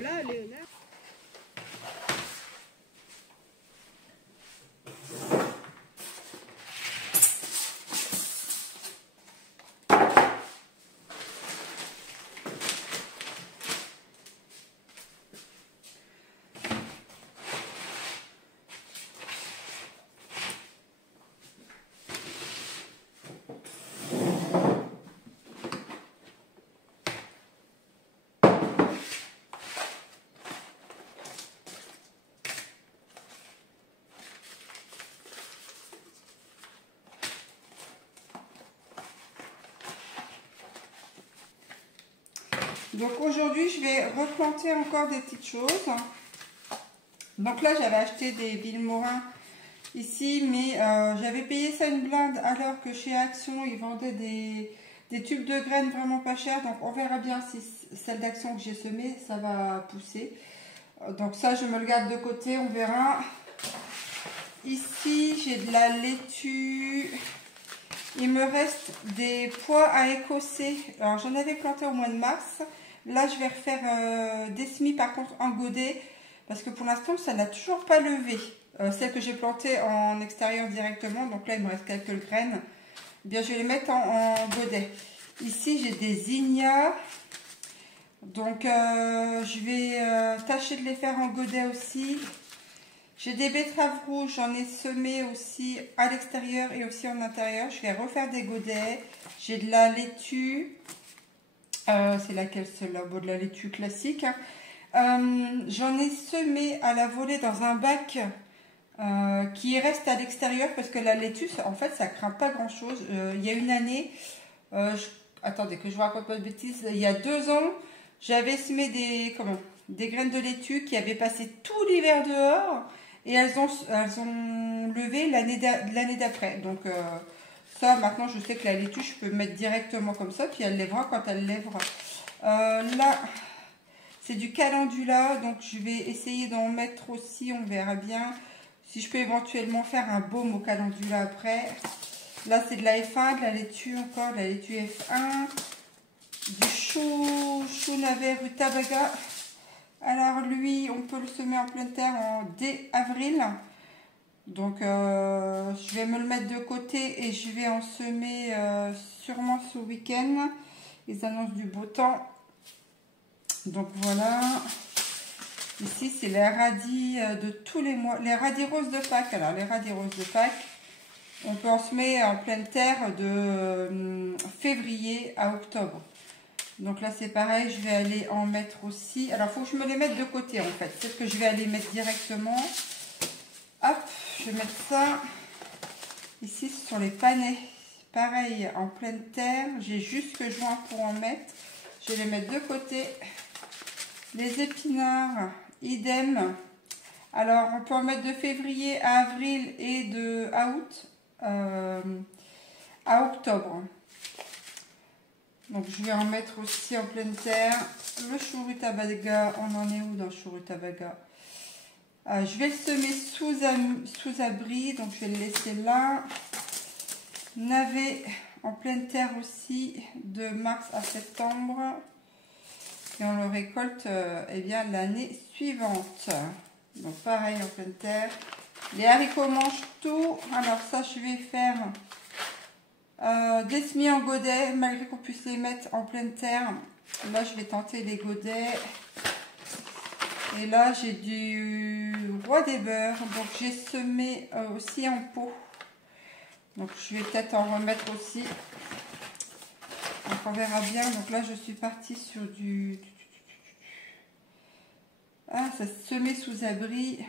là, Léonard. Donc aujourd'hui, je vais replanter encore des petites choses. Donc là, j'avais acheté des Vilmorin ici, mais j'avais payé ça une blinde alors que chez Action, ils vendaient des tubes de graines vraiment pas chers. Donc on verra bien si celle d'Action que j'ai semée, ça va pousser. Donc ça, je me le garde de côté, on verra. Ici, j'ai de la laitue. Il me reste des pois à écosser. Alors j'en avais planté au mois de mars. Là, je vais refaire des semis par contre en godet. Parce que pour l'instant, ça n'a toujours pas levé. Celle que j'ai plantée en extérieur directement. Donc là, il me reste quelques graines. Eh bien, je vais les mettre en godet. Ici, j'ai des zinnias. Donc, je vais tâcher de les faire en godet aussi. J'ai des betteraves rouges, j'en ai semé aussi à l'extérieur et aussi en intérieur. Je vais refaire des godets. J'ai de la laitue. C'est laquelle celle-là? Bon, de la laitue classique. J'en ai semé à la volée dans un bac qui reste à l'extérieur parce que la laitue, en fait, ça craint pas grand-chose. Il y a une année, attendez que je vous raconte pas de bêtises, il y a 2 ans, j'avais semé des graines de laitue qui avaient passé tout l'hiver dehors. Et elles ont levé l'année d'après. Donc ça, maintenant, je sais que la laitue, je peux mettre directement comme ça. Puis elle lèvera quand elle lèvera. Là, c'est du calendula. Donc je vais essayer d'en mettre aussi. On verra bien si je peux éventuellement faire un baume au calendula après. Là, c'est de la F1, de la laitue encore, de la laitue F1. Du chou navet rutabaga. Alors lui, on peut le semer en pleine terre dès avril. Donc je vais me le mettre de côté et je vais en semer sûrement ce week-end. Ils annoncent du beau temps. Donc voilà. Ici, c'est les radis de tous les mois. Les radis roses de Pâques. Alors les radis roses de Pâques, on peut en semer en pleine terre de février à octobre. Donc là, c'est pareil, je vais aller en mettre aussi. Alors, il faut que je me les mette de côté, en fait. C'est ce que je vais aller mettre directement. Hop, je vais mettre ça. Ici, ce sont les panais. Pareil, en pleine terre. J'ai jusque juin pour en mettre. Je vais les mettre de côté. Les épinards, idem. Alors, on peut en mettre de février à avril et à août à octobre. Donc je vais en mettre aussi en pleine terre. Le chou rutabaga, on en est où dans le chou rutabaga? Je vais le semer sous abri, donc je vais le laisser là. Navet en pleine terre aussi, de mars à septembre. Et on le récolte eh bien l'année suivante. Donc pareil en pleine terre. Les haricots mangent tout. Alors ça, je vais faire des semis en godet, malgré qu'on puisse les mettre en pleine terre. Là, je vais tenter les godets. Et là, j'ai du roi des beurs. Donc, j'ai semé aussi en pot. Donc, je vais peut-être en remettre aussi. Donc, on verra bien. Donc là, je suis partie sur du... Ah, ça se semé sous abri.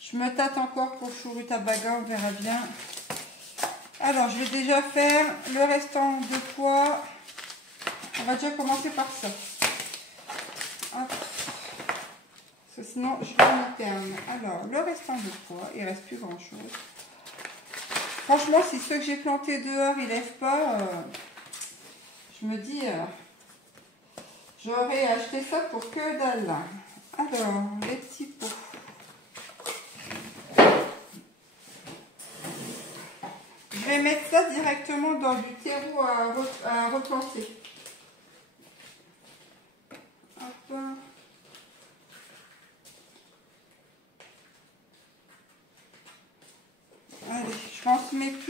Je me tâte encore pour le chou rutabaga, on verra bien. Alors, je vais déjà faire le restant de pois. On va déjà commencer par ça. Hop. Parce que sinon, je vais me perdre. Alors, le restant de pois, il ne reste plus grand-chose. Franchement, si ceux que j'ai plantés dehors, ils ne lèvent pas, je me dis, j'aurais acheté ça pour que dalle. Alors, les petits pots. Je vais mettre ça directement dans du terreau à replanter. Hop.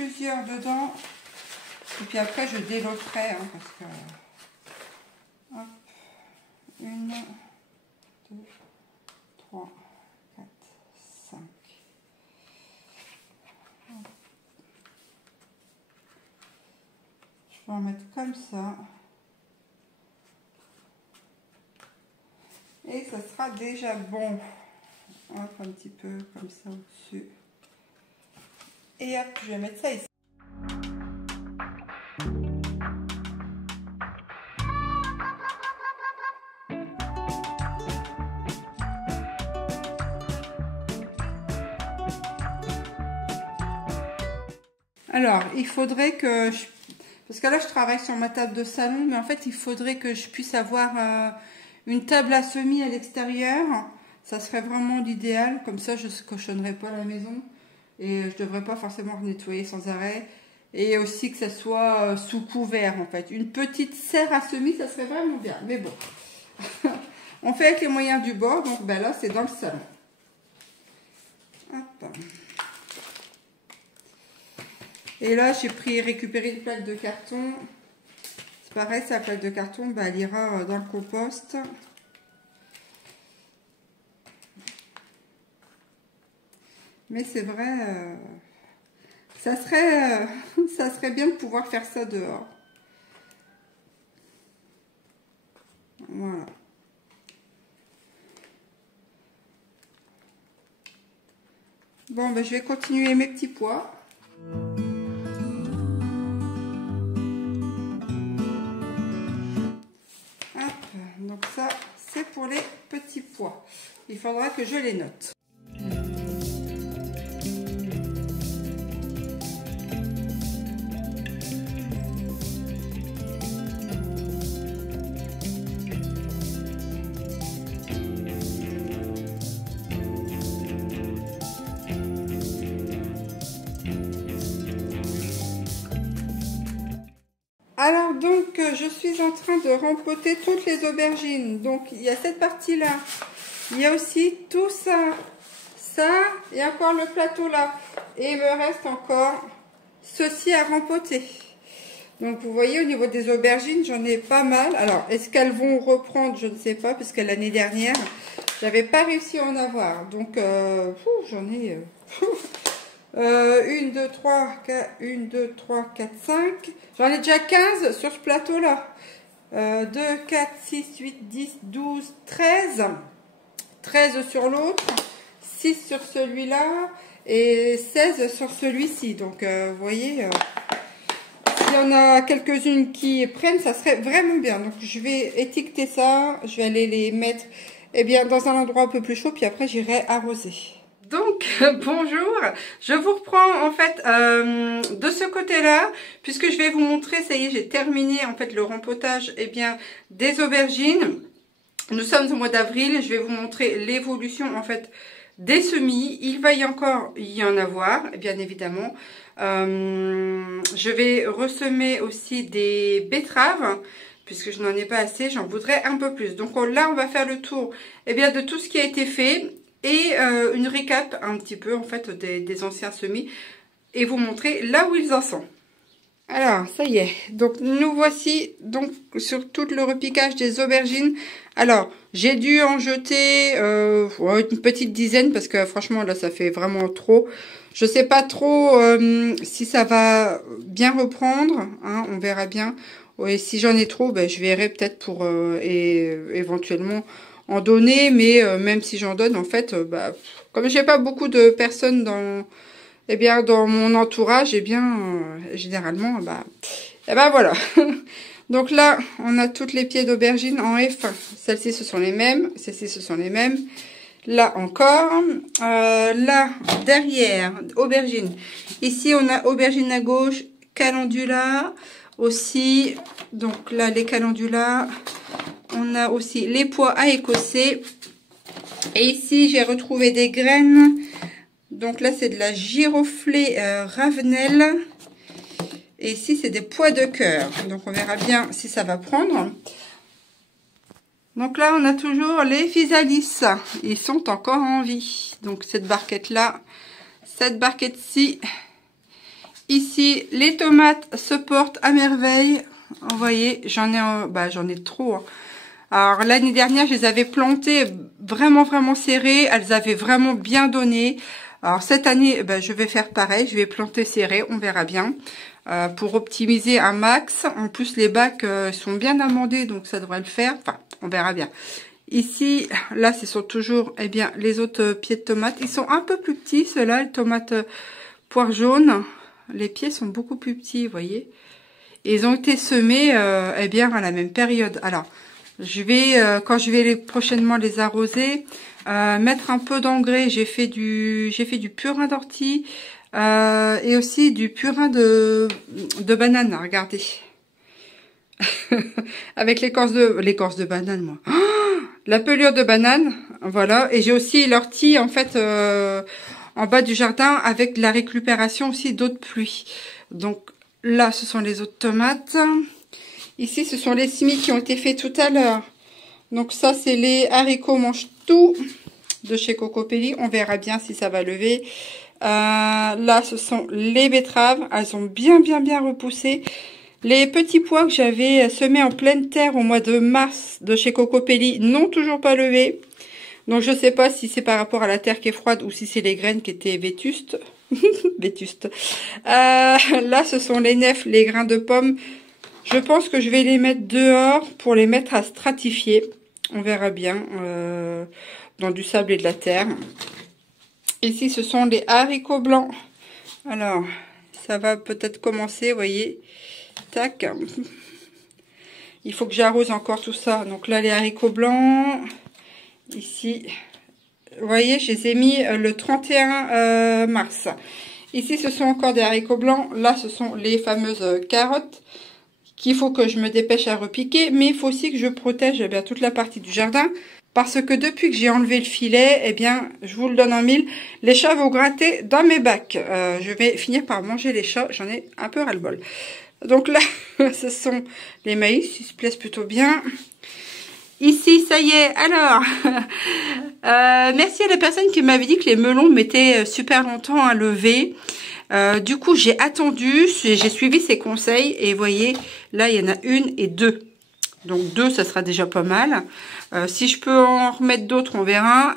plusieurs dedans. Et puis après, je déloterai, hein, parce que... Hop. 1, 2, 3, 4, 5. Je vais en mettre comme ça. Et ça sera déjà bon. Hop, un petit peu comme ça au-dessus. Et hop, je vais mettre ça ici. Alors, il faudrait que je... Parce que là, je travaille sur ma table de salon, mais en fait, il faudrait que je puisse avoir une table à semis à l'extérieur. Ça serait vraiment l'idéal. Comme ça, je ne cochonnerai pas la maison. Et je ne devrais pas forcément nettoyer sans arrêt. Et aussi que ça soit sous couvert, en fait. Une petite serre à semis, ça serait vraiment bien. Mais bon, on fait avec les moyens du bord. Donc, ben là, c'est dans le salon. Hop. Et là, j'ai récupéré une plaque de carton. C'est pareil, sa plaque de carton, bah, elle ira dans le compost. Mais c'est vrai, ça serait bien de pouvoir faire ça dehors. Voilà. Bon, bah, je vais continuer mes petits pois. Donc ça, c'est pour les petits pois. Il faudra que je les note. Alors donc, je suis en train de rempoter toutes les aubergines. Donc, il y a cette partie-là. Il y a aussi tout ça. Ça, et encore le plateau là. Et il me reste encore ceci à rempoter. Donc, vous voyez, au niveau des aubergines, j'en ai pas mal. Alors, est-ce qu'elles vont reprendre? Je ne sais pas, parce que l'année dernière, j'avais pas réussi à en avoir. Donc, j'en ai... 1, 2, 3, 4, 1, 2, 3, 4, 5. J'en ai déjà 15 sur ce plateau-là. 2, 4, 6, 8, 10, 12, 13. 13 sur l'autre. 6 sur celui-là. Et 16 sur celui-ci. Donc, vous voyez, s'il y en a quelques-unes qui prennent, ça serait vraiment bien. Donc, je vais étiqueter ça. Je vais aller les mettre dans un endroit un peu plus chaud. Puis après, j'irai arroser. Donc, bonjour, je vous reprends en fait de ce côté-là, puisque je vais vous montrer, ça y est, j'ai terminé en fait le rempotage des aubergines. Nous sommes au mois d'avril, je vais vous montrer l'évolution en fait des semis. Il va y en avoir, bien évidemment. Je vais ressemer aussi des betteraves, puisque je n'en ai pas assez, j'en voudrais un peu plus. Donc là, on va faire le tour de tout ce qui a été fait. Et une récap un petit peu en fait des anciens semis et vous montrer là où ils en sont. Alors ça y est, donc nous voici donc sur tout le repiquage des aubergines. Alors j'ai dû en jeter une petite dizaine parce que franchement là ça fait vraiment trop. Je sais pas trop si ça va bien reprendre, hein, on verra bien. Et si j'en ai trop, je verrai peut-être pour éventuellement en donner, mais même si j'en donne, en fait, comme j'ai pas beaucoup de personnes dans mon entourage, généralement, voilà. Donc là, on a toutes les pieds d'aubergine en F1. Celles-ci, ce sont les mêmes. Celles-ci, ce sont les mêmes. Là encore. Là, derrière, aubergine. Ici, on a aubergine à gauche, calendula aussi. Donc là, les calendula. On a aussi les pois à écosser. Et ici, j'ai retrouvé des graines. Donc là, c'est de la giroflée Ravenel. Et ici, c'est des pois de cœur. Donc, on verra bien si ça va prendre. Donc là, on a toujours les physalis. Ils sont encore en vie. Donc, cette barquette-là, cette barquette-ci, Ici, les tomates se portent à merveille. Vous voyez, j'en ai trop. Hein. Alors, l'année dernière, je les avais plantées vraiment serrées. Elles avaient vraiment bien donné. Alors, cette année, je vais faire pareil. Je vais planter serré. On verra bien. Pour optimiser un max. En plus, les bacs sont bien amendés. Donc, ça devrait le faire. Enfin, on verra bien. Ici, là, ce sont toujours, eh bien, les autres pieds de tomates. Ils sont un peu plus petits, ceux-là, les tomates poire jaune. Les pieds sont beaucoup plus petits, vous voyez. Ils ont été semés, eh bien, à la même période. Alors, je vais, quand je vais prochainement les arroser, mettre un peu d'engrais. J'ai fait du purin d'ortie et aussi du purin de banane. Regardez, avec l'écorce de banane, moi. Oh, la pelure de banane, voilà. Et j'ai aussi l'ortie, en fait. En bas du jardin avec la récupération aussi d'eau de pluie. Donc là, ce sont les autres tomates. Ici, ce sont les semis qui ont été faits tout à l'heure. Donc ça, c'est les haricots mange tout de chez Cocopelli. On verra bien si ça va lever. Là, ce sont les betteraves. Elles ont bien repoussé. Les petits pois que j'avais semés en pleine terre au mois de mars de chez Cocopelli n'ont toujours pas levé. Donc, je ne sais pas si c'est par rapport à la terre qui est froide ou si c'est les graines qui étaient vétustes. Vétustes. Là, ce sont les nefs, les grains de pommes. Je pense que je vais les mettre dehors pour les mettre à stratifier. On verra bien. Dans du sable et de la terre. Ici, ce sont les haricots blancs. Alors, ça va peut-être commencer, vous voyez. Tac. Il faut que j'arrose encore tout ça. Donc là, les haricots blancs... Ici, vous voyez, je les ai mis le 31 mars. Ici, ce sont encore des haricots blancs. Là, ce sont les fameuses carottes qu'il faut que je me dépêche à repiquer. Mais il faut aussi que je protège toute la partie du jardin. Parce que depuis que j'ai enlevé le filet, eh bien, je vous le donne en mille, les chats vont gratter dans mes bacs. Je vais finir par manger les chats. J'en ai un peu ras-le-bol. Donc là, ce sont les maïs. Ils se plaisent plutôt bien. Ici, ça y est, alors, merci à la personne qui m'avait dit que les melons mettaient super longtemps à lever. Du coup, j'ai attendu, j'ai suivi ses conseils et vous voyez, là, il y en a une et deux. Donc, deux, ça sera déjà pas mal. Si je peux en remettre d'autres, on verra.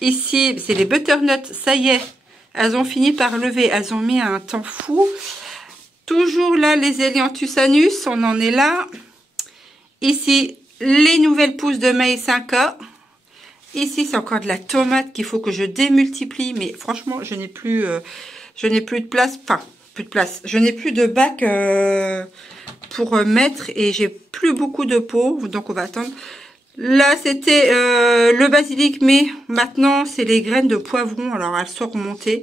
Ici, c'est les butternuts, ça y est, elles ont fini par lever. Elles ont mis un temps fou. Toujours là, les Elianthus, on en est là. Ici, les nouvelles pousses de maïs 5K. Ici, c'est encore de la tomate qu'il faut que je démultiplie. Mais franchement, je n'ai plus de place. Enfin, plus de place. Je n'ai plus de bac pour mettre. Et j'ai plus beaucoup de pots. Donc, on va attendre. Là, c'était le basilic. Mais maintenant, c'est les graines de poivron. Alors, elles sont remontées.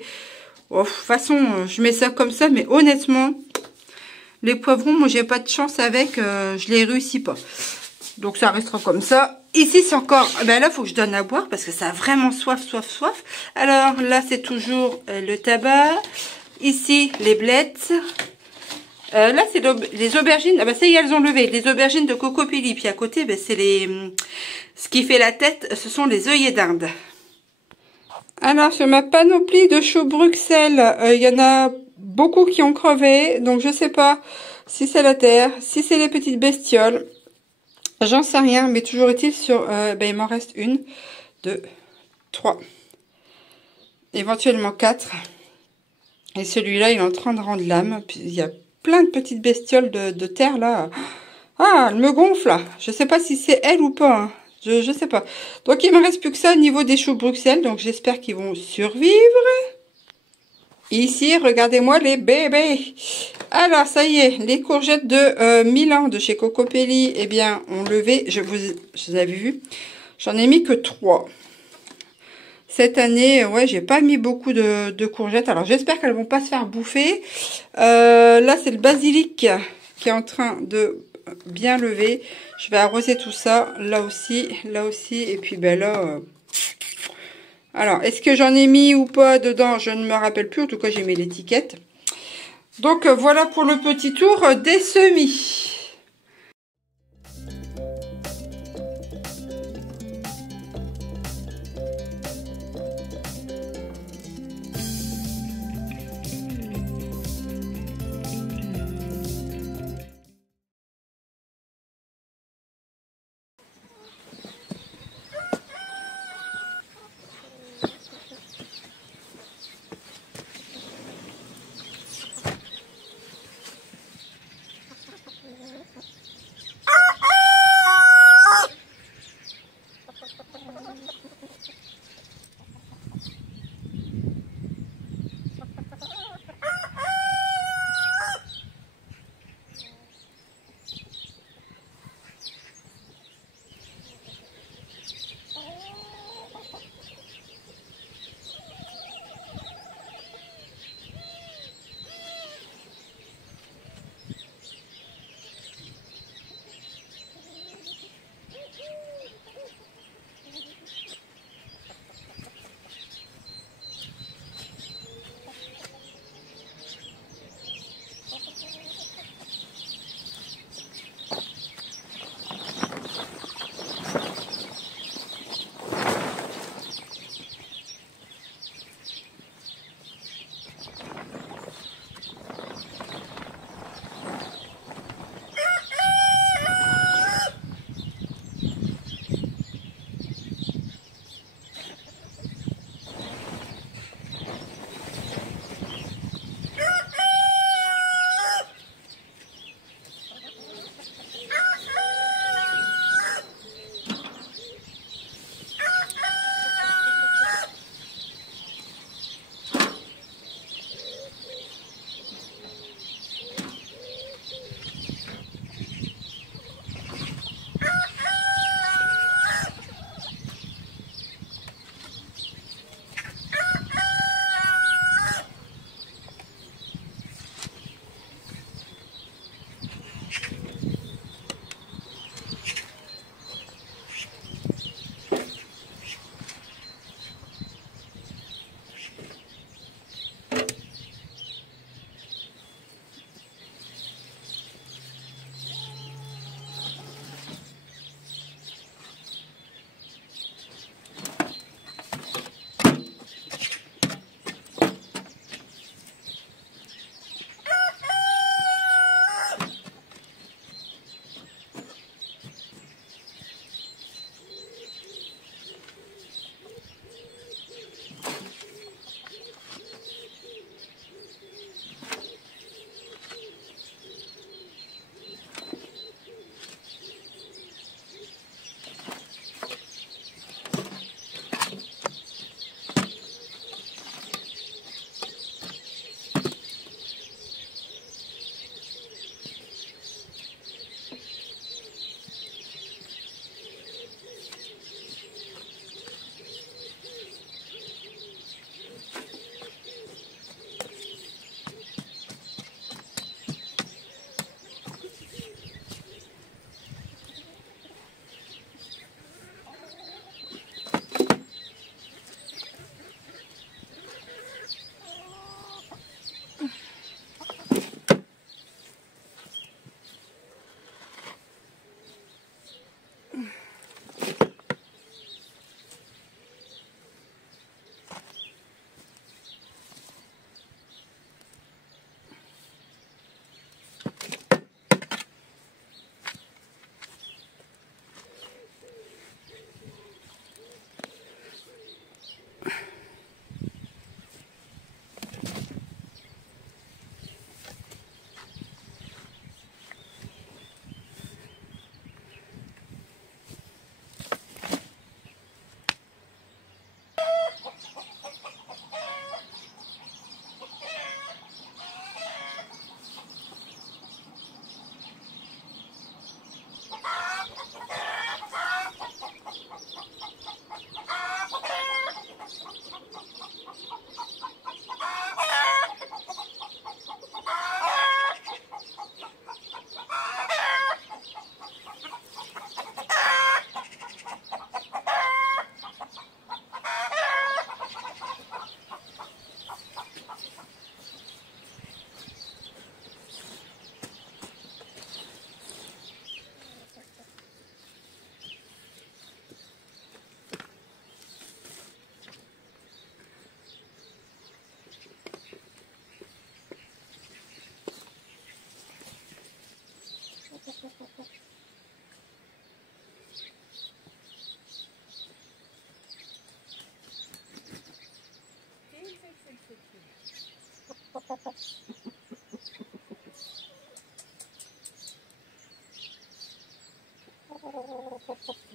Oh, de toute façon, je mets ça comme ça. Mais honnêtement, les poivrons, moi, j'ai pas de chance avec. Je les réussis pas. Donc, ça restera comme ça. Ici, c'est encore... Ben là, il faut que je donne à boire parce que ça a vraiment soif. Alors, là, c'est toujours le tabac. Ici, les blettes. Là, c'est les aubergines. Ah ben, ça y est, elles ont levé. Les aubergines de Cocopelli. Puis à côté, ben, c'est les... Ce qui fait la tête, ce sont les œillets d'Inde. Alors, sur ma panoplie de choux Bruxelles, il y en a beaucoup qui ont crevé. Donc, je sais pas si c'est la terre, si c'est les petites bestioles. J'en sais rien, mais toujours est-il sur... il m'en reste 1, 2, 3, éventuellement 4. Et celui-là, il est en train de rendre l'âme. Puis il y a plein de petites bestioles de terre, là. Ah, elle me gonfle, là. Je sais pas si c'est elle ou pas. Hein. Je sais pas. Donc, il me reste plus que ça au niveau des choux Bruxelles. Donc, j'espère qu'ils vont survivre. Ici, regardez-moi les bébés. Alors, ça y est, les courgettes de Milan de chez Cocopelli, eh bien, ont levé. Je vous avais vu. J'en ai mis que 3. Cette année, ouais, j'ai pas mis beaucoup de courgettes. Alors, j'espère qu'elles vont pas se faire bouffer. Là, c'est le basilic qui est en train de bien lever. Je vais arroser tout ça. Là aussi. Et puis, ben là... Alors, est-ce que j'en ai mis ou pas dedans? Je ne me rappelle plus. En tout cas, j'ai mis l'étiquette. Donc, voilà pour le petit tour des semis.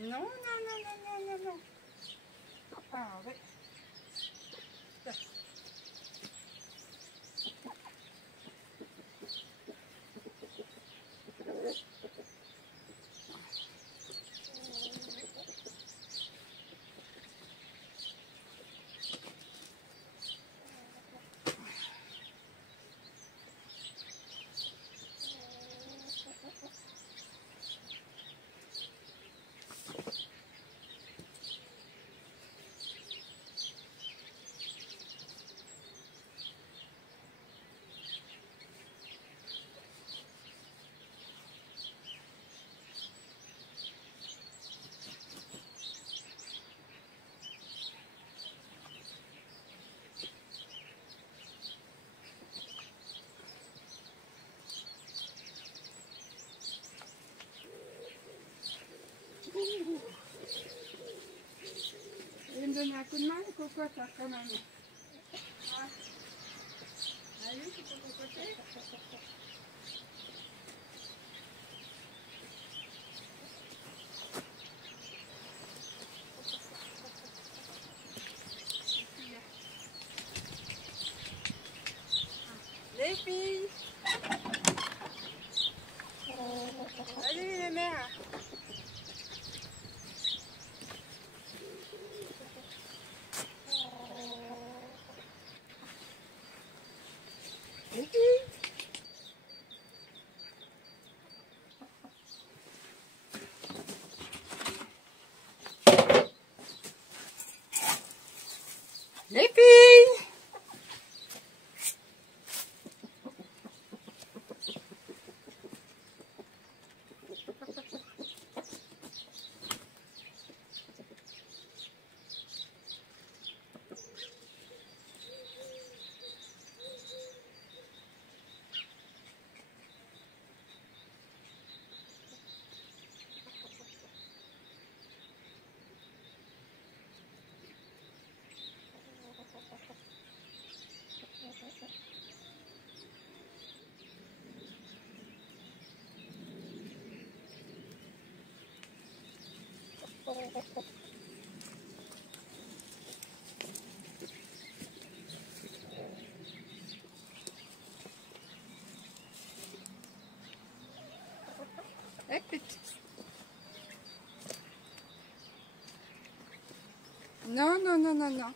Non, non, non, non, non, non, non. Ah, ouais. Il me donne un coup de main, le cocotte, là, quand même. Ah. Allez, tu peux cocoter. Les filles. Allez, les mères. Les filles. Les filles. Écoute. Non, non, non, non, non.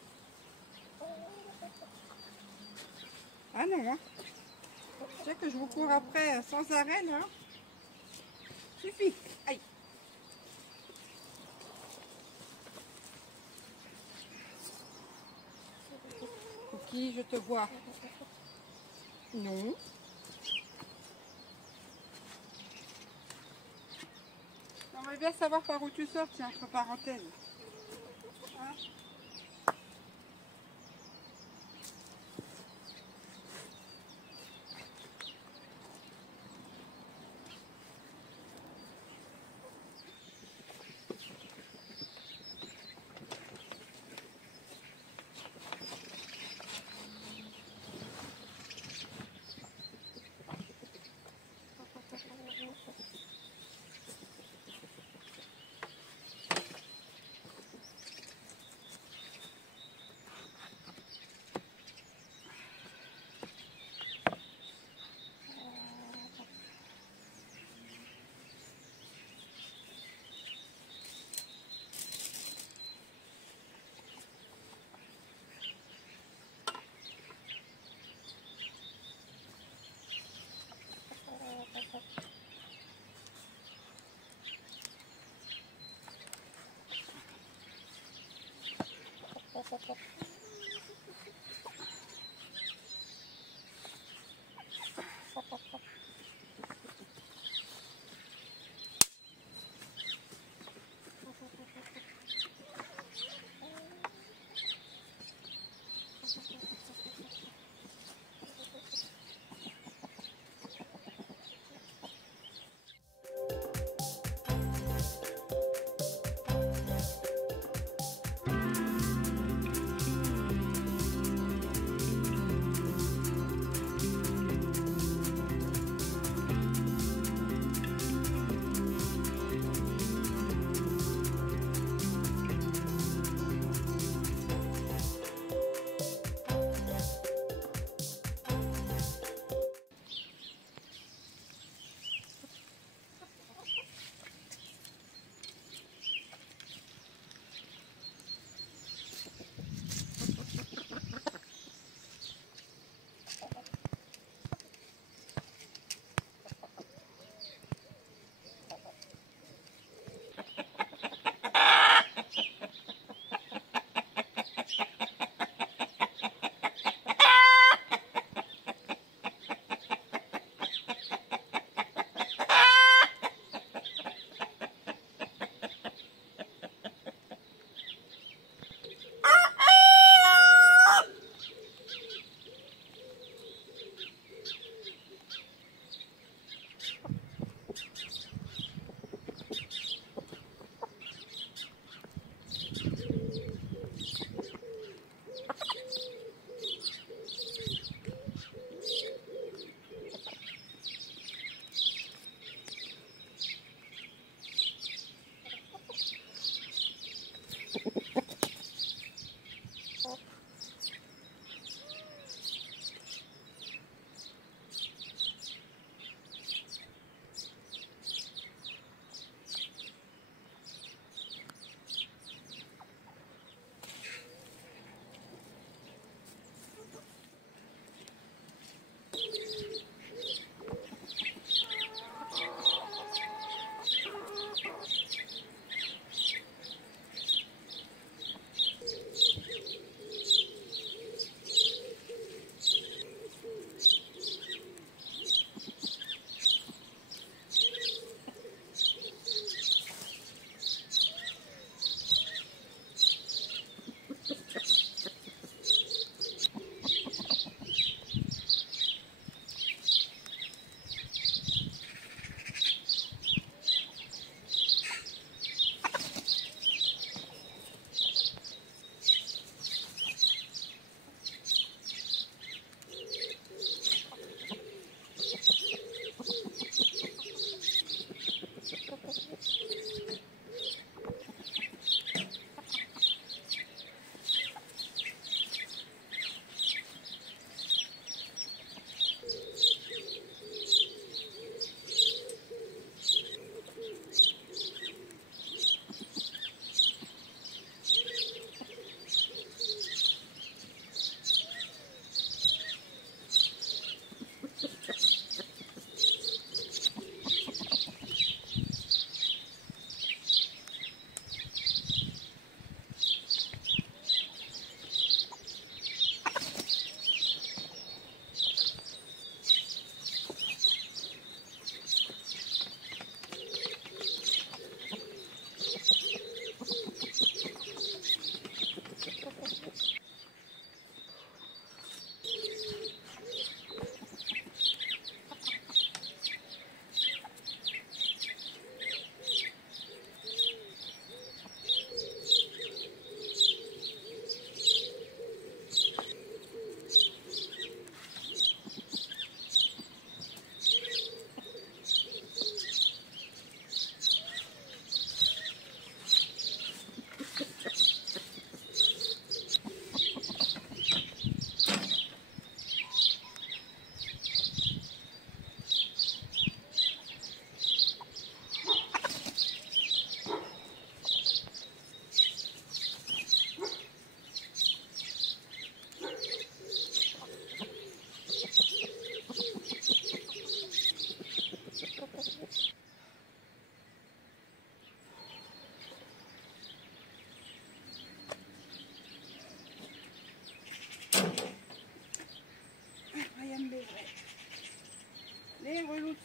Ah non, hein. Tu sais que je vous cours après sans arrêt, là. Suffit. Aïe. Cookie, je te vois. Non. J'aimerais bien savoir par où tu sors, tiens, entre parenthèses. Hein?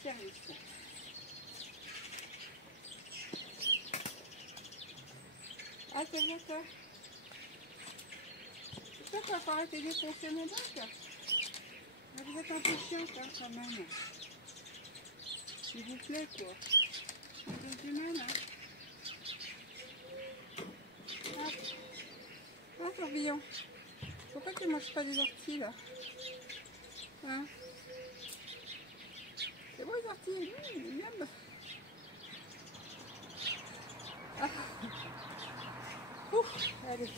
service. Ah, c'est bien ça. C'est sûr qu'il va falloir arrêter d'époncer mon bac. Vous êtes un peu chiante hein, quand même. S'il vous plaît quoi. J'ai du mal hein. Hop. Ah, tourbillon. Pourquoi tu ne manges pas des orties là? Hein? C'est bon les orties? Miam. Ah. Ouf, allez.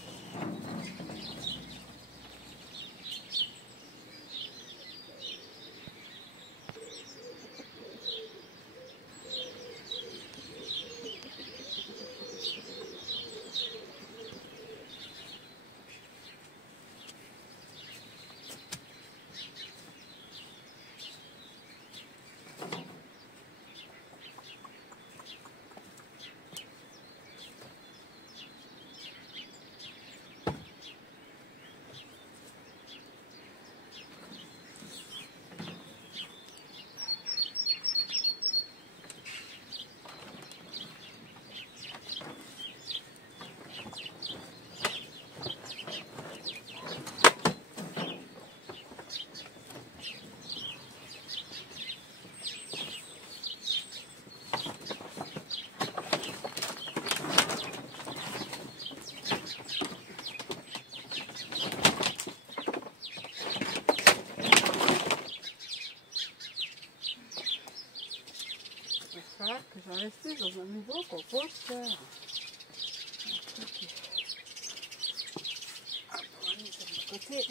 Que j'investisse dans un nouveau composteur. Okay. Hop, on va mettre ça de l'autre côté.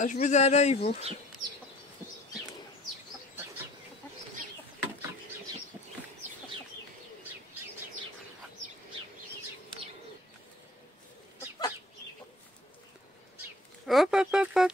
Ah, je vous ai à l'œil, vous. Hop, hop, hop, hop.